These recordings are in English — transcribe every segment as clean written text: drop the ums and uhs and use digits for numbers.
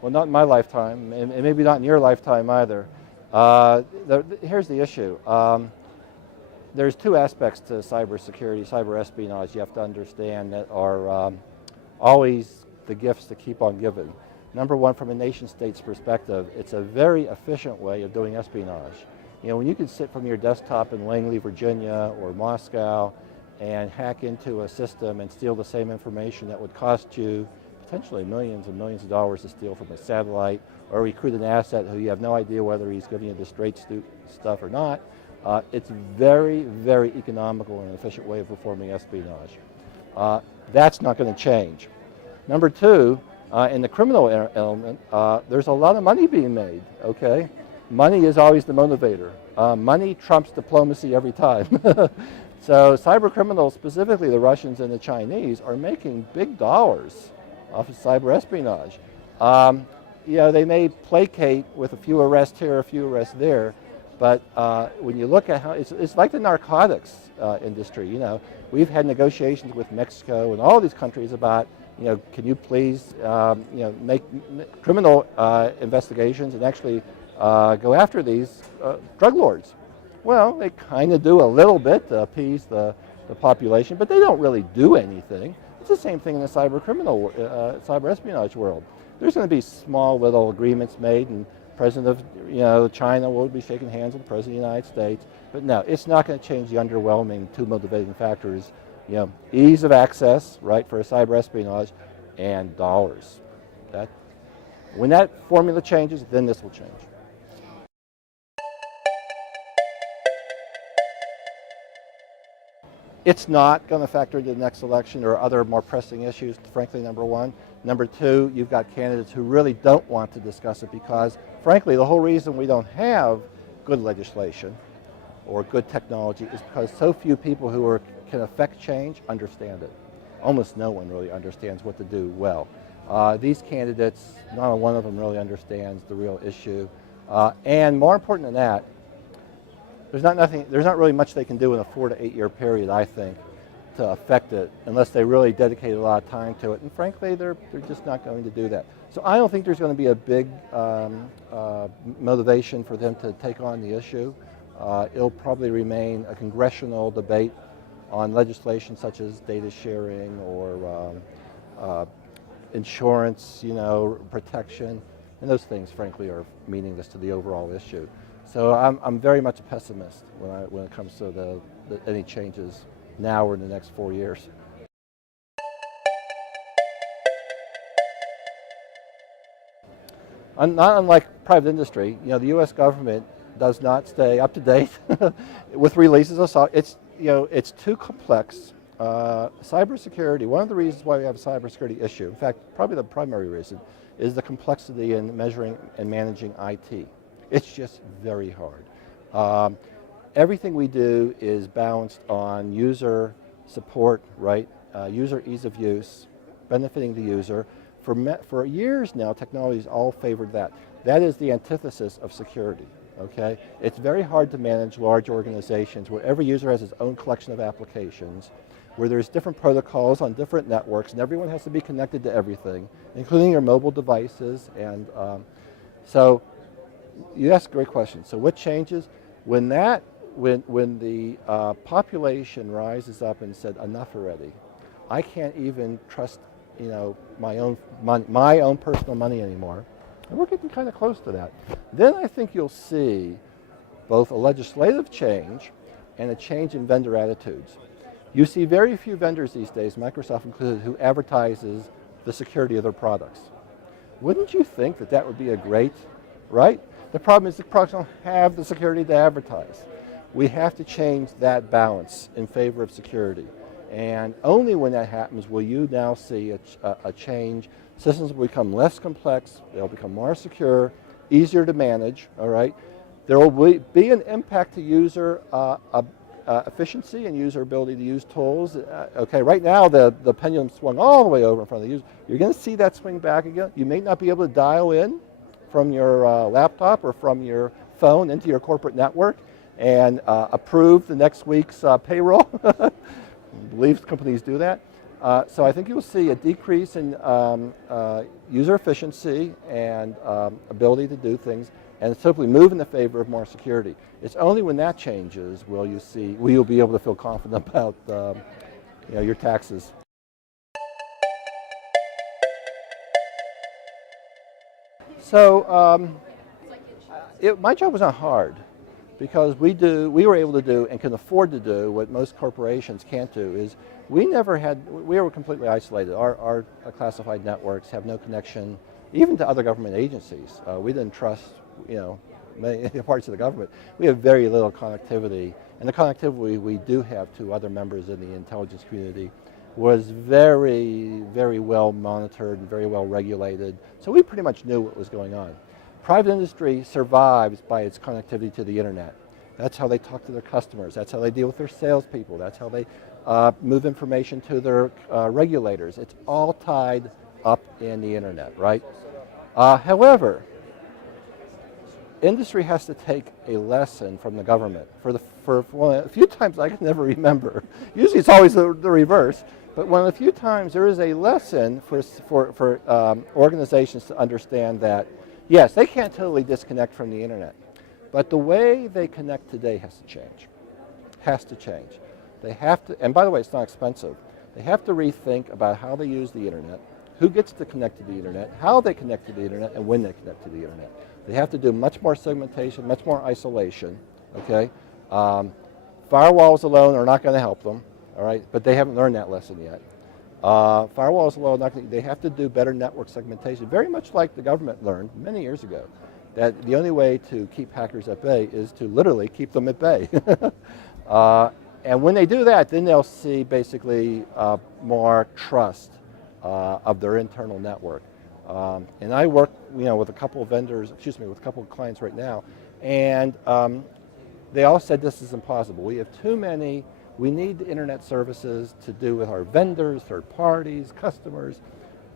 Well, not in my lifetime, and maybe not in your lifetime either. Here's the issue. There's two aspects to cybersecurity, cyber espionage you have to understand that are always the gifts that keep on giving. Number one, from a nation state's perspective, it's a very efficient way of doing espionage. You know, when you can sit from your desktop in Langley, Virginia, or Moscow, and hack into a system and steal the same information that would cost you potentially millions and millions of dollars to steal from a satellite, or recruit an asset who you have no idea whether he's giving you the straight stuff or not. It's very, very economical and efficient way of performing espionage. That's not going to change. Number two, in the criminal element, there's a lot of money being made, okay? Money is always the motivator. Money trumps diplomacy every time. So cyber criminals, specifically the Russians and the Chinese, are making big dollars off of cyber espionage. You know, they may placate with a few arrests here, a few arrests there, but when you look at how, it's like the narcotics industry, you know. We've had negotiations with Mexico and all these countries about, you know, can you please, you know, make criminal investigations and actually go after these drug lords. Well, they kind of do a little bit to appease the population, but they don't really do anything. It's the same thing in the cyber espionage world. There's going to be small little agreements made, and President of, you know, China will be shaking hands with the President of the United States. But no, it's not going to change the underwhelming two motivating factors, you know, ease of access, right, for a cyber espionage, and dollars. When that formula changes, then this will change. It's not going to factor into the next election or other more pressing issues, frankly, number one. Number two, you've got candidates who really don't want to discuss it because, frankly, the whole reason we don't have good legislation or good technology is because so few people who can affect change understand it. Almost no one really understands what to do well. These candidates, not one of them really understands the real issue. And more important than that, there's not really much they can do in a 4 to 8 year period, I think, to affect it unless they really dedicate a lot of time to it. And frankly, they're just not going to do that. So I don't think there's going to be a big motivation for them to take on the issue. It'll probably remain a congressional debate on legislation such as data sharing or insurance, you know, protection, and those things, frankly, are meaningless to the overall issue. So I'm very much a pessimist when it comes to any changes now or in the next 4 years. Not unlike private industry, you know, the U.S. government does not stay up to date with releases of software. It's too complex. Cybersecurity, one of the reasons why we have a cybersecurity issue, in fact, probably the primary reason, is the complexity in measuring and managing IT. It's just very hard. Everything we do is balanced on user support, right? User ease of use, benefiting the user. For years now, technology's all favored that. That is the antithesis of security, okay? It's very hard to manage large organizations where every user has its own collection of applications, where there's different protocols on different networks, and everyone has to be connected to everything, including your mobile devices. And so you ask a great question. So what changes? When the population rises up and said, enough already, I can't even trust, you know, my own personal money anymore, and we're getting kind of close to that, then I think you'll see both a legislative change and a change in vendor attitudes. You see very few vendors these days, Microsoft included, who advertises the security of their products. Wouldn't you think that that would be a great, right? The problem is the products don't have the security to advertise. We have to change that balance in favor of security. And only when that happens will you now see a change. Systems will become less complex, they'll become more secure, easier to manage, all right? There will be an impact to user efficiency and user ability to use tools. Okay, right now the pendulum swung all the way over in front of the user. You're going to see that swing back again. You may not be able to dial in from your laptop or from your phone into your corporate network and approve the next week's payroll. I believe companies do that. So I think you'll see a decrease in user efficiency and ability to do things, and simply move in the favor of more security. It's only when that changes will you be able to feel confident about your taxes. So my job was not hard, because we were able to do and can afford to do what most corporations can't do. Is we were completely isolated. Our classified networks have no connection even to other government agencies. We didn't trust many parts of the government. We have very little connectivity, and the connectivity we do have to other members in the intelligence community was very, very well monitored and very well regulated. So we pretty much knew what was going on. Private industry survives by its connectivity to the internet. That's how they talk to their customers. That's how they deal with their salespeople. That's how they move information to their regulators. It's all tied up in the internet, right? However, industry has to take a lesson from the government. For a few times I can never remember. Usually it's always the reverse. But one of the few times there is a lesson for organizations to understand that, yes, they can't totally disconnect from the internet, but the way they connect today has to change. Has to change. They have to, and by the way, it's not expensive. They have to rethink about how they use the internet, who gets to connect to the internet, how they connect to the internet, and when they connect to the internet. They have to do much more segmentation, much more isolation, okay? Firewalls alone are not going to help them, all right? But they haven't learned that lesson yet. Firewalls alone, they have to do better network segmentation, very much like the government learned many years ago, that the only way to keep hackers at bay is to literally keep them at bay. And when they do that, then they'll see basically more trust of their internal network. And I work, with a couple of vendors, with a couple of clients right now, and they all said this is impossible. We have too many. We need the internet services to do with our vendors, third parties, customers.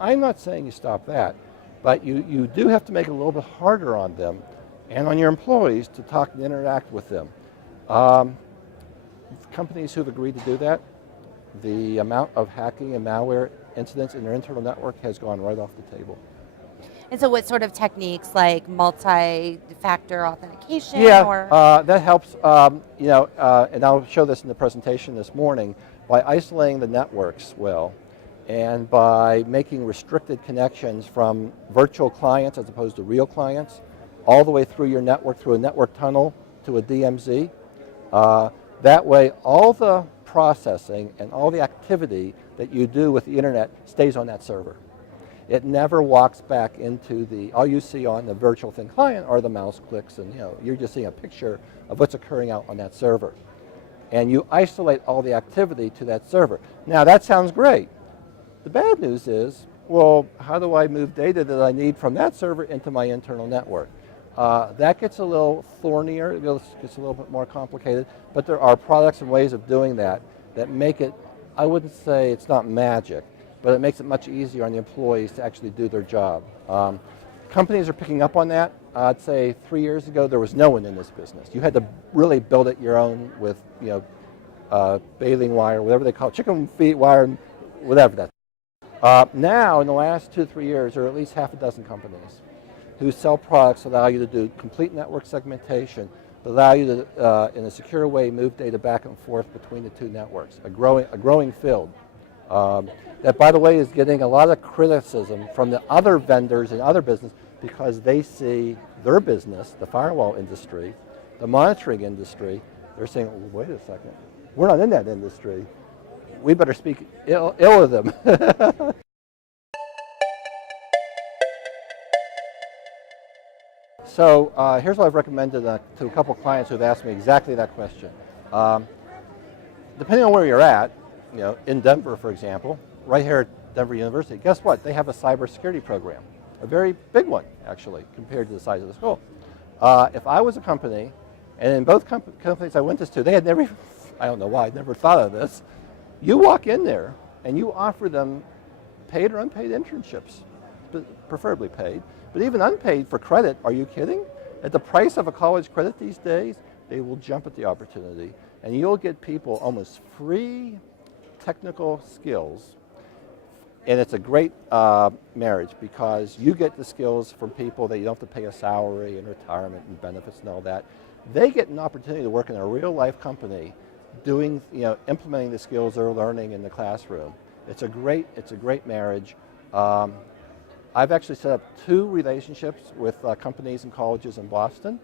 I'm not saying you stop that, but you do have to make it a little bit harder on them and on your employees to talk and interact with them. Companies who've agreed to do that, the amount of hacking and malware incidents in their internal network has gone right off the table. And so what sort of techniques, like multi-factor authentication? Yeah, that helps, and I'll show this in the presentation this morning, by isolating the networks well, and by making restricted connections from virtual clients as opposed to real clients, all the way through your network, through a network tunnel to a DMZ. That way, all the processing and all the activity that you do with the internet stays on that server. It never walks back into all you see on the virtual thin client are the mouse clicks, and you're just seeing a picture of what's occurring out on that server. And you isolate all the activity to that server. Now that sounds great. The bad news is, well, how do I move data that I need from that server into my internal network? That gets a little thornier, it gets a little bit more complicated, but there are products and ways of doing that make it, I wouldn't say it's not magic, but it makes it much easier on the employees to actually do their job. Companies are picking up on that. I'd say 3 years ago there was no one in this business. You had to really build it your own with baling wire, whatever they call it, chicken feet wire, whatever that. Now in the last 2 to 3 years there are at least half a dozen companies who sell products that allow you to do complete network segmentation, that allow you to, in a secure way, move data back and forth between the two networks, a growing field. That, by the way, is getting a lot of criticism from the other vendors in other business because they see their business, the firewall industry, the monitoring industry, they're saying, well, wait a second, we're not in that industry. We better speak ill of them. So here's what I've recommended to a couple of clients who've asked me exactly that question. Depending on where you're at, in Denver, for example, right here at Denver University, guess what? They have a cybersecurity program, a very big one, actually, compared to the size of the school. If I was a company, and in both companies I went to, they had never, I don't know why, I'd never thought of this. You walk in there and you offer them paid or unpaid internships, preferably paid, but even unpaid for credit. Are you kidding? At the price of a college credit these days, they will jump at the opportunity, and you'll get people almost free technical skills And it's a great marriage because you get the skills from people that you don't have to pay a salary and retirement and benefits and all that. They get an opportunity to work in a real life company doing, implementing the skills they're learning in the classroom. It's a great marriage. I've actually set up 2 relationships with companies and colleges in Boston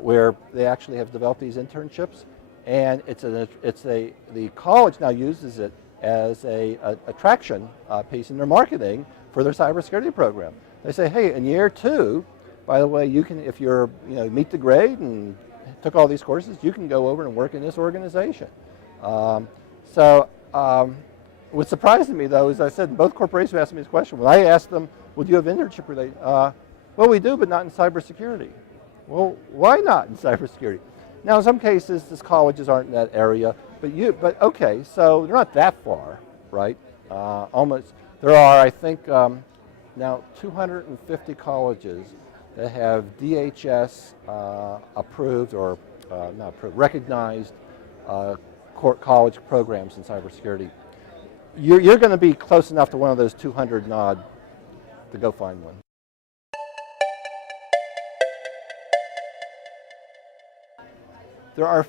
where they actually have developed these internships, and the college now uses it as a attraction piece in their marketing for their cybersecurity program. They say, hey, in year 2, by the way, you can, if you're, meet the grade and took all these courses, you can go over and work in this organization. What's surprising me, though, is I said both corporations asked me this question. When I asked them, well, do you have internship related? Well, we do, but not in cybersecurity. Well, why not in cybersecurity? Now, in some cases, these colleges aren't in that area, but okay, so they're not that far, right? Almost. There are, I think, now 250 colleges that have DHS approved or not approved, recognized college programs in cybersecurity. You're going to be close enough to one of those 200 and odd to go find one. There are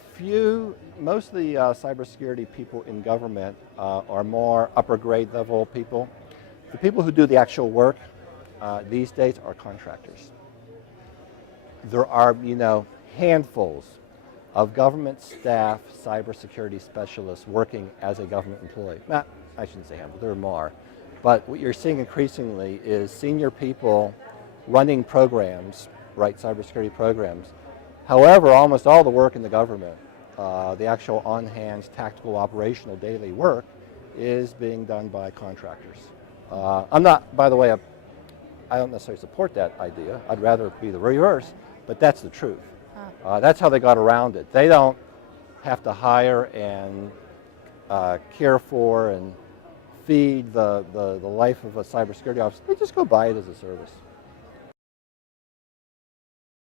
most of the cybersecurity people in government are more upper grade level people. The people who do the actual work these days are contractors. There are, handfuls of government staff cybersecurity specialists working as a government employee. I shouldn't say handful, there are more. But what you're seeing increasingly is senior people running programs, right, cybersecurity programs. However, almost all the work in the government, the actual on-hand tactical operational daily work, is being done by contractors. I'm not, by the way, I don't necessarily support that idea. I'd rather it be the reverse, but that's the truth. That's how they got around it. They don't have to hire and care for and feed the life of a cybersecurity officer. They just go buy it as a service.